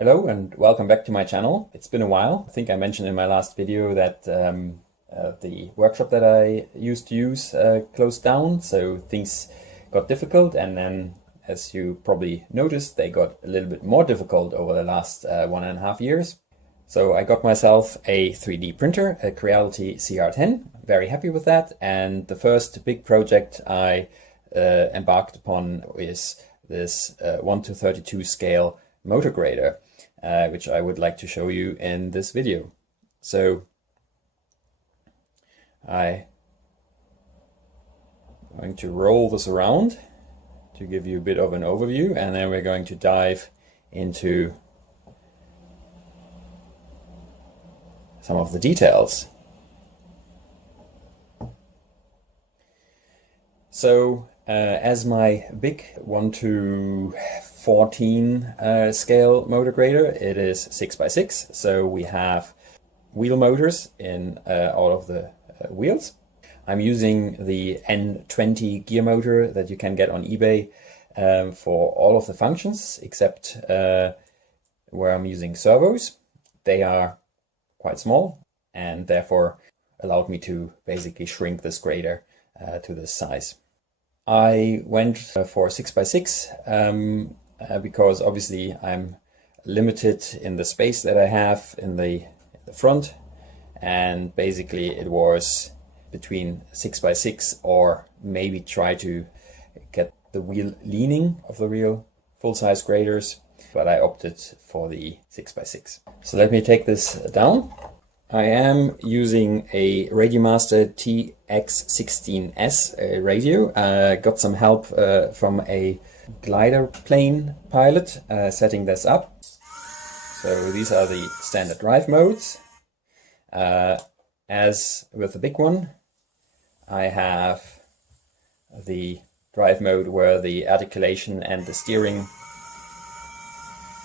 Hello and welcome back to my channel. It's been a while. I think I mentioned in my last video that the workshop that I used to use closed down, so things got difficult, and then as you probably noticed, they got a little bit more difficult over the last 1.5 years. So I got myself a 3D printer, a Creality CR10, very happy with that, and the first big project I embarked upon is this 1:32 scale motor grader, which I would like to show you in this video. So I'm going to roll this around to give you a bit of an overview, and then we're going to dive into some of the details. So as my big 1:14 scale motor grader, it is 6x6, so we have wheel motors in all of the wheels. I'm using the N20 gear motor that you can get on eBay for all of the functions except where I'm using servos. They are quite small and therefore allowed me to basically shrink this grader to this size. I went for 6x6 because obviously I'm limited in the space that I have in the front, and basically it was between 6x6 or maybe try to get the wheel leaning of the real full-size graders, but I opted for the 6x6. So let me take this down. I am using a Radiomaster TX16S radio. Got some help from a glider plane pilot setting this up. So these are the standard drive modes. As with the big one, I have the drive mode where the articulation and the steering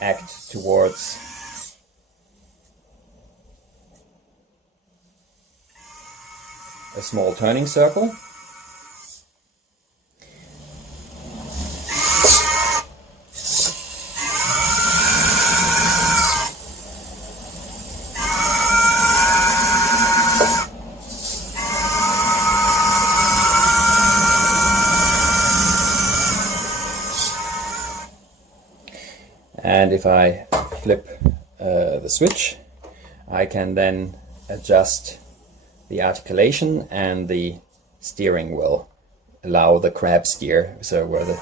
act towards a small turning circle. And if I flip the switch, I can then adjust the articulation, and the steering will allow the crab steer, so where the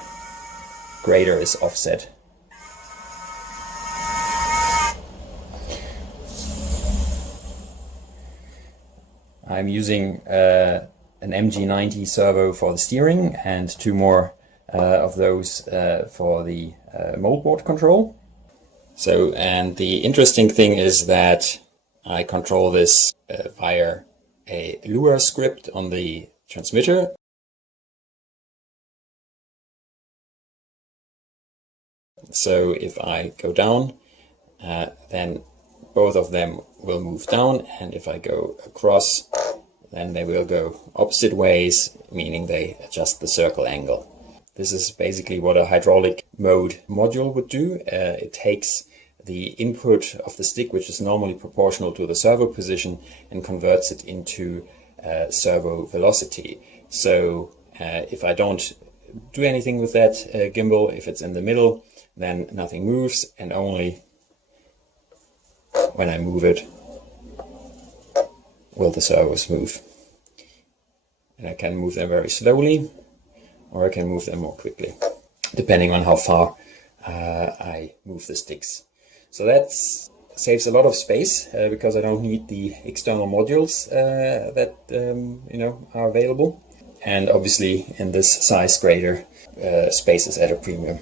grader is offset. I'm using an MG90 servo for the steering and 2 more of those for the moldboard control. So, and the interesting thing is that I control this via a Lua script on the transmitter. So if I go down, then both of them will move down, and if I go across, then they will go opposite ways, meaning they adjust the circle angle. This is basically what a hydraulic mode module would do. It takes the input of the stick, which is normally proportional to the servo position, and converts it into servo velocity. So if I don't do anything with that gimbal, if it's in the middle, then nothing moves, and only when I move it will the servos move. And I can move them very slowly, or I can move them more quickly, depending on how far I move the sticks. So that saves a lot of space because I don't need the external modules that are available. And obviously in this size grader, space is at a premium.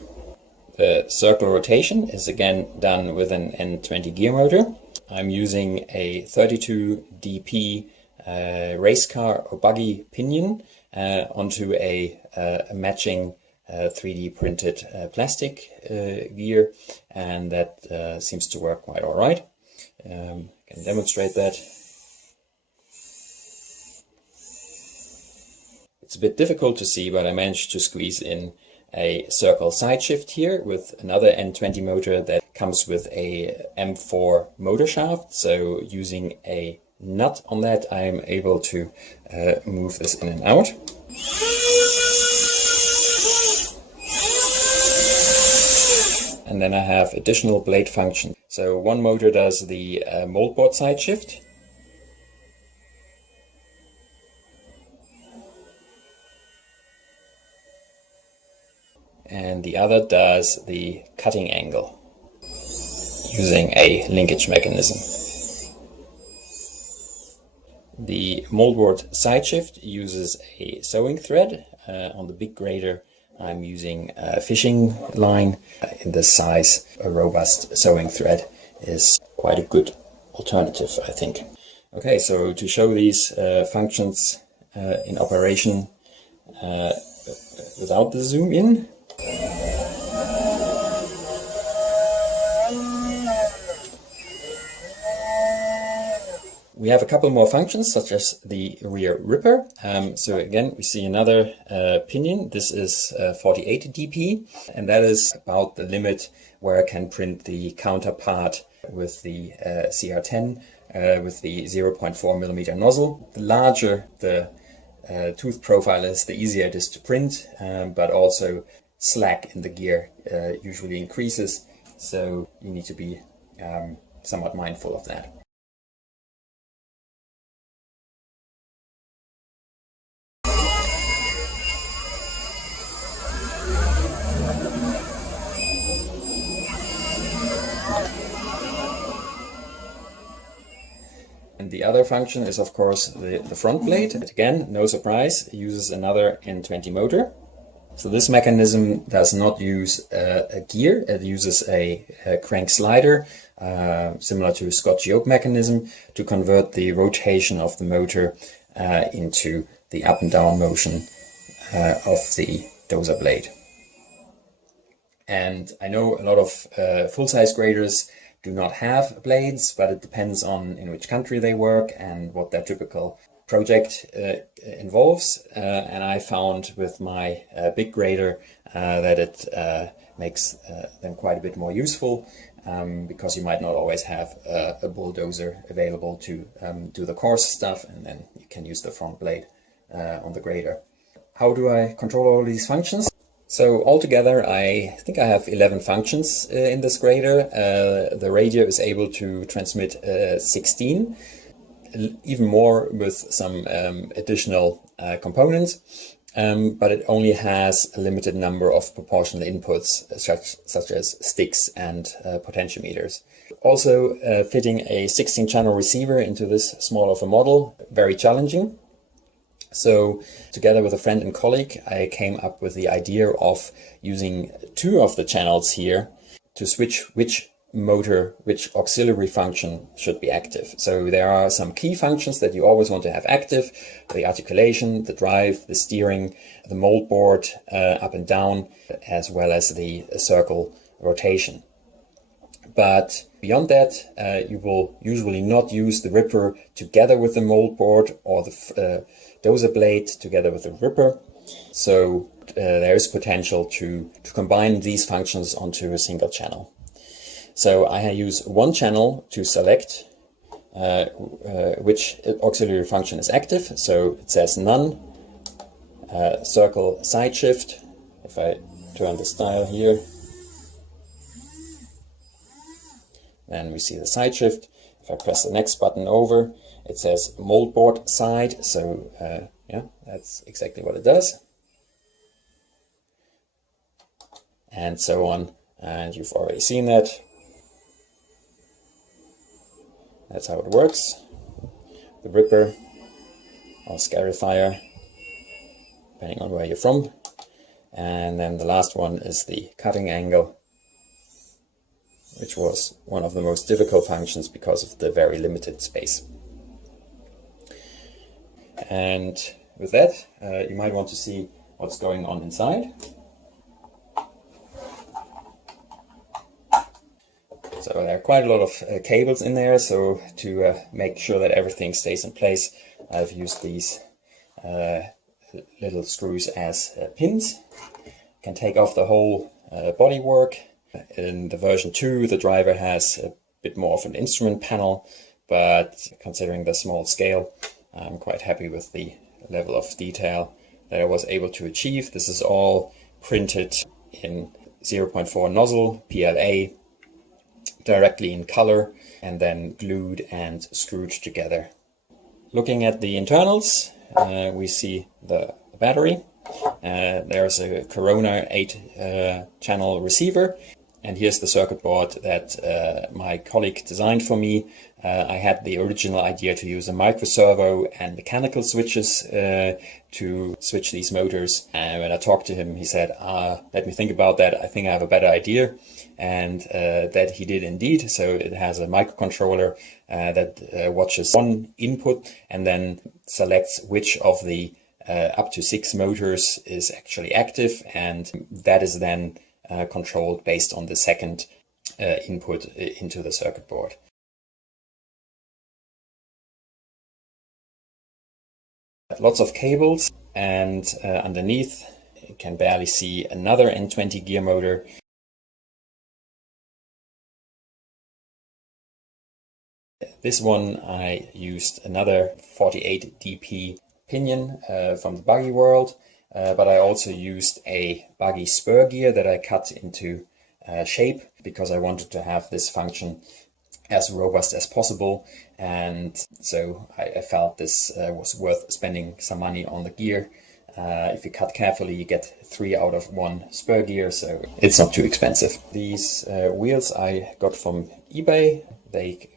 The circle rotation is again done with an N20 gear motor. I'm using a 32 DP race car or buggy pinion onto a matching 3D printed plastic gear, and that seems to work quite all right. I can demonstrate that. It's a bit difficult to see, but I managed to squeeze in a circle side shift here with another N20 motor that comes with a M4 motor shaft. So using a nut on that, I am able to move this in and out. And then I have additional blade function. So one motor does the moldboard side shift. And the other does the cutting angle using a linkage mechanism. The moldboard side shift uses a sewing thread. On the big grader I'm using a fishing line. In this size, a robust sewing thread is quite a good alternative, I think. Okay, so to show these functions in operation without the zoom in, we have a couple more functions, such as the rear ripper. So again, we see another pinion. This is 48 dp, and that is about the limit where I can print the counterpart with the CR10 with the 0.4 millimeter nozzle. The larger the tooth profile is, the easier it is to print, but also slack in the gear usually increases. So you need to be somewhat mindful of that. And the other function is, of course, the front blade. Again, no surprise, it uses another N20 motor. So this mechanism does not use a gear, it uses a crank slider, similar to a Scotch yoke mechanism, to convert the rotation of the motor into the up and down motion of the dozer blade. And I know a lot of full-size graders do not have blades, but it depends on in which country they work and what their typical project involves. And I found with my big grader that it makes them quite a bit more useful, because you might not always have a bulldozer available to do the coarse stuff, and then you can use the front blade on the grader. How do I control all these functions? So altogether, I think I have 11 functions in this grader. The radio is able to transmit 16, even more with some additional components, but it only has a limited number of proportional inputs, such as sticks and potentiometers. Also, fitting a 16-channel receiver into this small of a model, very challenging. So together with a friend and colleague, I came up with the idea of using two of the channels here to switch which motor, which auxiliary function should be active. So there are some key functions that you always want to have active: the articulation, the drive, the steering, the moldboard up and down, as well as the circle rotation. But beyond that, you will usually not use the ripper together with the moldboard, or the dozer blade together with the ripper. So there is potential to combine these functions onto a single channel. So I use one channel to select which auxiliary function is active. So it says none, circle side shift. If I turn this dial here, then we see the side shift. If I press the next button over, it says moldboard side. So yeah, that's exactly what it does. And so on. And you've already seen that. That's how it works. The ripper or scarifier, depending on where you're from. And then the last one is the cutting angle, which was one of the most difficult functions because of the very limited space. And with that, you might want to see what's going on inside. So there are quite a lot of cables in there, so to make sure that everything stays in place, I've used these little screws as pins. can take off the whole bodywork. In the version 2, the driver has a bit more of an instrument panel, but considering the small scale, I'm quite happy with the level of detail that I was able to achieve. This is all printed in 0.4 nozzle PLA, directly in color, and then glued and screwed together. Looking at the internals, we see the battery. There's a Corona 8 channel receiver, and here's the circuit board that my colleague designed for me. I had the original idea to use a micro servo and mechanical switches to switch these motors. And when I talked to him, he said, let me think about that. I think I have a better idea. And that he did indeed. So it has a microcontroller that watches one input and then selects which of the up to 6 motors is actually active. And that is then controlled based on the second input into the circuit board. Lots of cables, and underneath you can barely see another N20 gear motor. This one I used another 48 DP pinion from the buggy world, but I also used a buggy spur gear that I cut into shape because I wanted to have this function as robust as possible, and so I felt this was worth spending some money on the gear. If you cut carefully, you get 3 out of 1 spur gear, so it's not too expensive. These wheels I got from eBay. They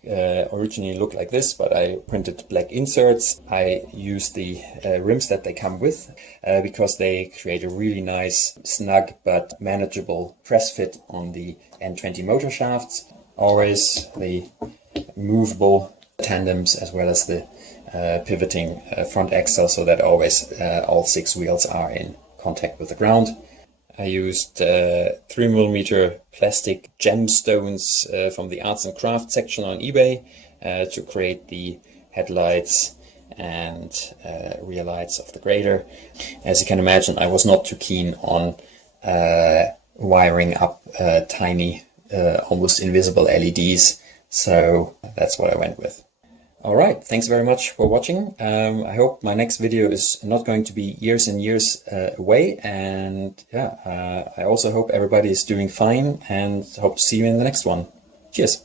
originally look like this, but I printed black inserts. I used the rims that they come with because they create a really nice, snug but manageable press fit on the N20 motor shafts. Always the movable tandems as well as the pivoting front axle, so that always all 6 wheels are in contact with the ground. I used 3mm plastic gemstones from the arts and crafts section on eBay to create the headlights and rear lights of the grader. As you can imagine, I was not too keen on wiring up tiny, almost invisible LEDs, so that's what I went with. Alright, thanks very much for watching. I hope my next video is not going to be years and years away, and yeah, I also hope everybody is doing fine and hope to see you in the next one. Cheers!